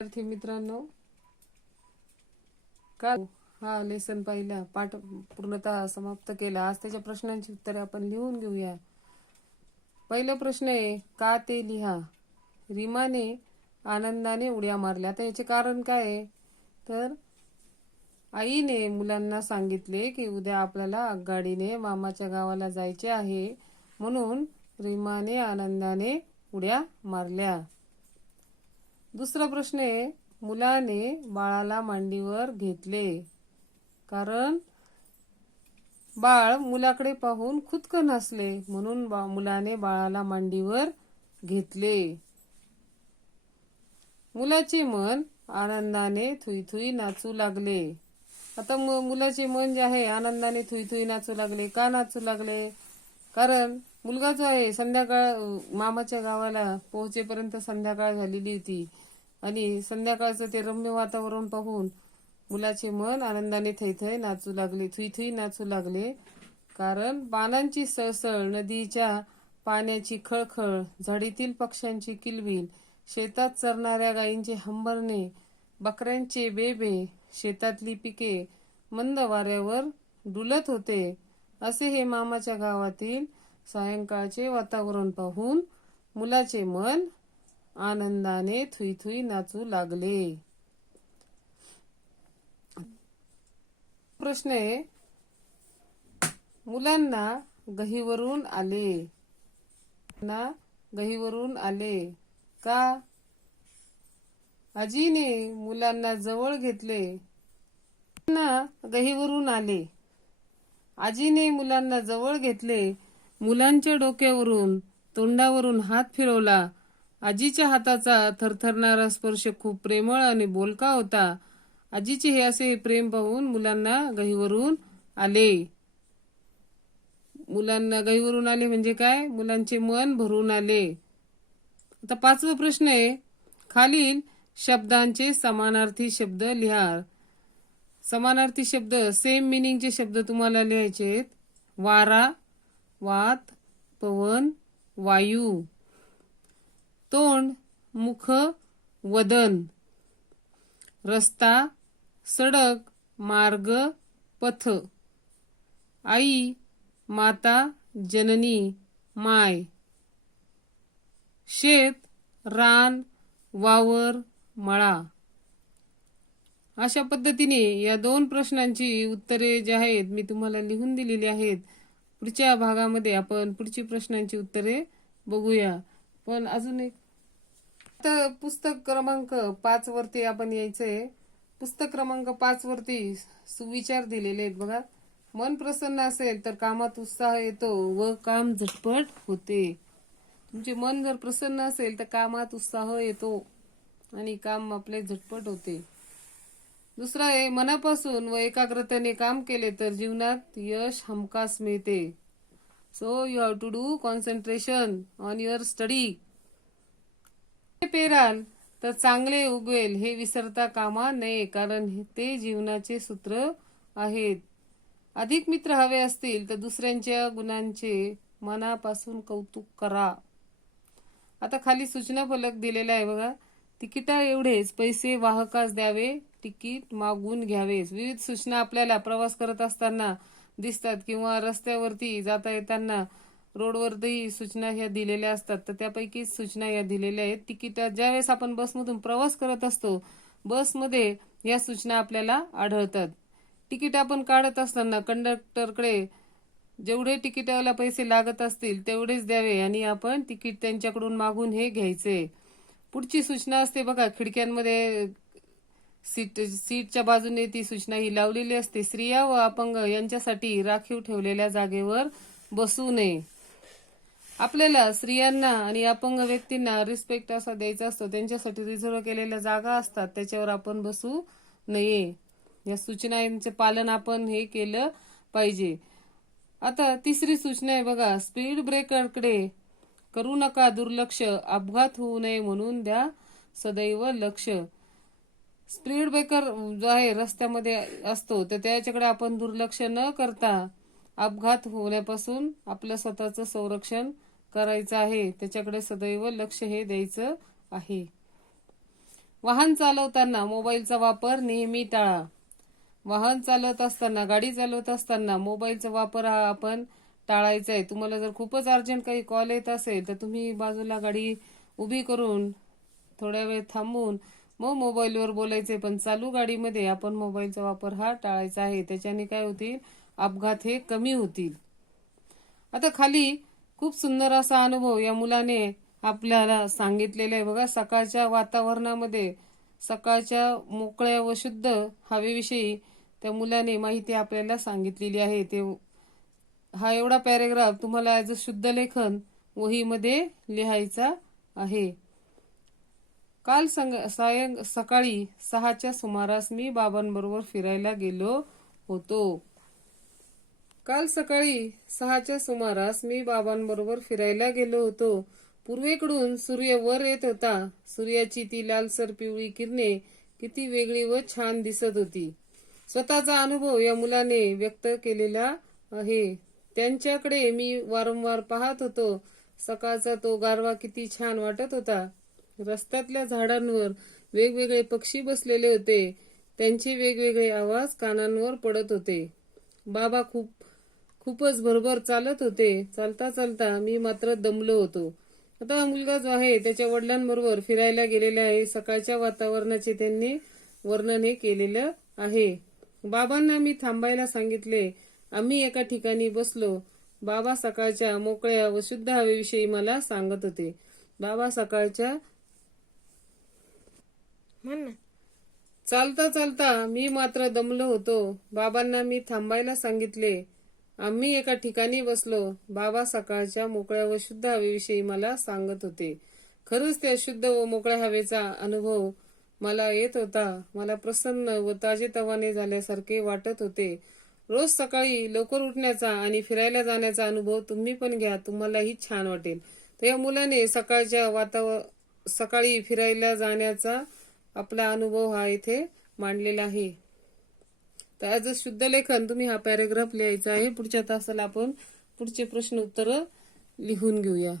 विद्यार्थी मित्रांनो, का हा लेसन पाहिला, पाठ पूर्णतः समाप्त केला. आज त्याच्या प्रश्नांची उत्तरे आपण लिहून घेऊया. पहिला प्रश्न आहे, का ते लिहा. रीमाने आनंदाने उड्या मारल्या. आता याचे कारण काय आहे? तर आईने मुलांना सांगितले की उद्या आपल्याला आगगाडीने मामाच्या गावाला जायचे आहे, म्हणून रीमाने आनंदाने उड्या मारल्या. दुसरा प्रश्न आहे, मुलाने बाळाला मांडीवर घेतले. कारण बाळ मुलाकडे पाहून खुदकन हसले, म्हणून मुलाने बाळाला मांडीवर घेतले. मुलाचे मन आनंदाने थुई नाचू लागले. आता मुलाचे मन जे आहे आनंदाने थुई नाचू लागले. का नाचू लागले? कारण मुलगा जो आहे संध्याकाळ मामाच्या गावाला पोहोचेपर्यंत संध्याकाळ झालेली होती आणि संध्याकाळचं ते रम्य वातावरण पाहून मुलाचे मन आनंदाने थैथै नाचू लागले, थुई नाचू लागले. कारण पानांची सळसळ, नदीच्या पाण्याची खळखळ, झाडीतील पक्ष्यांची किलबिल, शेतात चरणाऱ्या गायींचे हंबरणे, बकऱ्यांचे बेबे, शेतातली पिके मंद वाऱ्यावर डुलत होते. असे हे मामाच्या गावातील सायंकाळचे वातावरण पाहून मुलाचे मन आनंदाने थुई नाचू लागले. प्रश्न आहे, मुलांना गहीवरून आले. गहीवरून आले का? आजीने मुलांना जवळ घेतले. गहीवरून आले. आजीने मुलांना जवळ घेतले. मुलांच्या डोक्यावरून तोंडावरून हात फिरवला. आजीच्या हाताचा थरथरणारा स्पर्श खूप प्रेमळ आणि बोलका होता. आजीचे हे असे प्रेम पाहून मुलांना गहीवरून आले. मुलांना गहीवरून आले म्हणजे काय? मुलांचे मन भरून आले. आता पाचवा प्रश्न आहे, खालील शब्दांचे समानार्थी शब्द लिहा. समानार्थी शब्द, सेम मिनिंगचे शब्द तुम्हाला लिहायचे आहेत. वारा, वात, पवन, वायू. तोंड, मुख, वदन. रस्ता, सडक, मार्ग, पथ. आई, माता, जननी, माय. शेत, रान, वावर, मळा. अशा पद्धतीने या दोन प्रश्नांची उत्तरे जी आहेत मी तुम्हाला लिहून दिलेली आहेत. पुढच्या भागामध्ये आपण पुढची प्रश्नांची उत्तरे बघूया. पण अजून एक पुस्तक क्रमांक 5 वरती आपण यायचंय. पुस्तक क्रमांक 5 वरती सुविचार दिलेले आहेत बघा. मन प्रसन्न असेल तर कामात उत्साह येतो व काम झटपट होते. तुमचे मन जर प्रसन्न असेल तर कामात उत्साह येतो आणि काम आपले झटपट होते. दुसरा आहे, मनापासून व एकाग्रतेने काम केले तर जीवनात यश हमखास मिळते. So you have to do concentration on your study. पेराल तर चांगले उगवेल हे विसरता कामा नये, कारण ते जीवनाचे सूत्र आहेत. अधिक मित्र हवे असतील तर दुसऱ्यांच्या गुणांचे मनापासून कौतुक करा. आता खाली सूचना फलक दिलेला आहे बघा. तिकिटा एवढेच पैसे वाहकास द्यावे, तिकीट मागून घ्यावे. विविध सूचना आपल्याला प्रवास करत असताना दिसतात किंवा रस्त्यावरती जाता येताना रोडवरती सूचना ह्या दिलेल्या असतात. तर त्यापैकी सूचना या दिलेल्या आहेत. तिकीट ज्यावेळेस आपण बसमधून प्रवास करत असतो, बसमध्ये या सूचना आपल्याला आढळतात. तिकीट आपण काढत असताना कंडक्टरकडे जेवढे तिकिटाला पैसे लागत असतील तेवढेच द्यावे आणि आपण तिकीट त्यांच्याकडून मागून हे घ्यायचे. पुढची सूचना असते बघा, खिडक्यांमध्ये सीटच्या बाजूने ती सूचना ही लावलेली असते. स्त्रिया व अपंग यांच्यासाठी राखीव ठेवलेल्या जागेवर बसू नये. आपल्याला स्त्रियांना आणि अपंग व्यक्तींना रिस्पेक्ट असा द्यायचा असतो. त्यांच्यासाठी रिझर्व केलेल्या जागा असतात, त्याच्यावर आपण बसू नये. या सूचनांचे पालन आपण हे केलं पाहिजे. आता तिसरी सूचना आहे बघा, स्पीड ब्रेकरकडे करू नका दुर्लक्ष, अपघात होऊ नये म्हणून द्या सदैव लक्ष. स्पीड ब्रेकर जो आहे रस्त्यामध्ये असतो तर त्याच्याकडे आपण दुर्लक्ष न करता अपघात होण्यापासून आपलं स्वतःचं संरक्षण करायचं आहे. त्याच्याकडे सदैव लक्ष हे द्यायचं आहे. वाहन चालवताना मोबाईलचा वापर नेहमी टाळा. वाहन चालवत असताना, गाडी चालवत असताना मोबाईलचा वापर हा आपण टाळायचा आहे. तुम्हाला जर खूपच अर्जंट काही कॉल येत असेल तर तुम्ही बाजूला गाडी उभी करून थोड्या वेळ थांबून मग मोबाईलवर बोलायचे. पण चालू गाडीमध्ये आपण मोबाईलचा वापर हा टाळायचा आहे. त्याच्याने काय होतील, अपघात हे कमी होतील. आता खाली खूप सुंदर असा अनुभव या मुलाने आपल्याला सांगितलेला आहे बघा. सकाळच्या वातावरणामध्ये, सकाळच्या मोकळ्या व शुद्ध हवेविषयी त्या मुलाने माहिती आपल्याला सांगितलेली आहे. हा एवढा पॅरेग्राफ तुम्हाला ॲज अ शुद्ध लेखन वहीमध्ये लिहायचा आहे. काल सकाळी 6च्या सुमारास मी बाबांबरोबर फिरायला गेलो होतो. काल सकाळी 6च्या सुमारास मी बाबांबरोबर फिरायला गेलो होतो. पूर्वेकडून सूर्य वर येत होता. सूर्याची ती लालसर पिवळी किरणे किती वेगळी व छान दिसत होती. स्वतःचा अनुभव या मुलाने व्यक्त केलेला आहे. त्यांच्याकडे मी वारंवार पाहत होतो. सकाळचा तो गारवा किती छान वाटत होता. रस्त्यातल्या झाडांवर वेगवेगळे पक्षी बसलेले होते. त्यांचे वेगवेगळे आवाज कानांवर पडत होते. बाबा खूपच भरभर चालत होते. चालता चालता मी मात्र दमलो होतो. आता हा मुलगा जो आहे त्याच्या वडिलांबरोबर फिरायला गेलेला आहे. सकाळच्या वातावरणाचे त्यांनी वर्णन हे केलेलं आहे. बाबांना मी थांबायला सांगितले. आम्ही एका ठिकाणी बसलो. बाबा सकाळच्या मोकळ्या व शुद्ध हवेविषयी मला सांगत होते. बाबा सकाळच्या चालता चालता मी मात्र दमलो होतो. बाबांना मी थांबायला सांगितले. आम्ही एका ठिकाणी बसलो. बाबा सकाळच्या मोकळ्या व शुद्ध हवेविषयी मला सांगत होते. खरंच त्या शुद्ध व मोकळ्या हवेचा अनुभव मला येत होता. मला प्रसन्न व ताजेतवाने झाल्यासारखे वाटत होते. रोज सकाळी लवकर उठण्याचा आणि फिरायला जाण्याचा अनुभव तुम्ही पण घ्या. तुम्हालाही छान वाटेल. तर या मुलाने सकाळी फिरायला जाण्याचा आपला अनुभव हा इथे मांडलेला आहे. तर ॲज अ शुद्ध लेखन तुम्ही हा पॅरेग्राफ लिहायचा आहे. पुढच्या तासाला आपण पुढचे प्रश्न उत्तर लिहून घेऊया.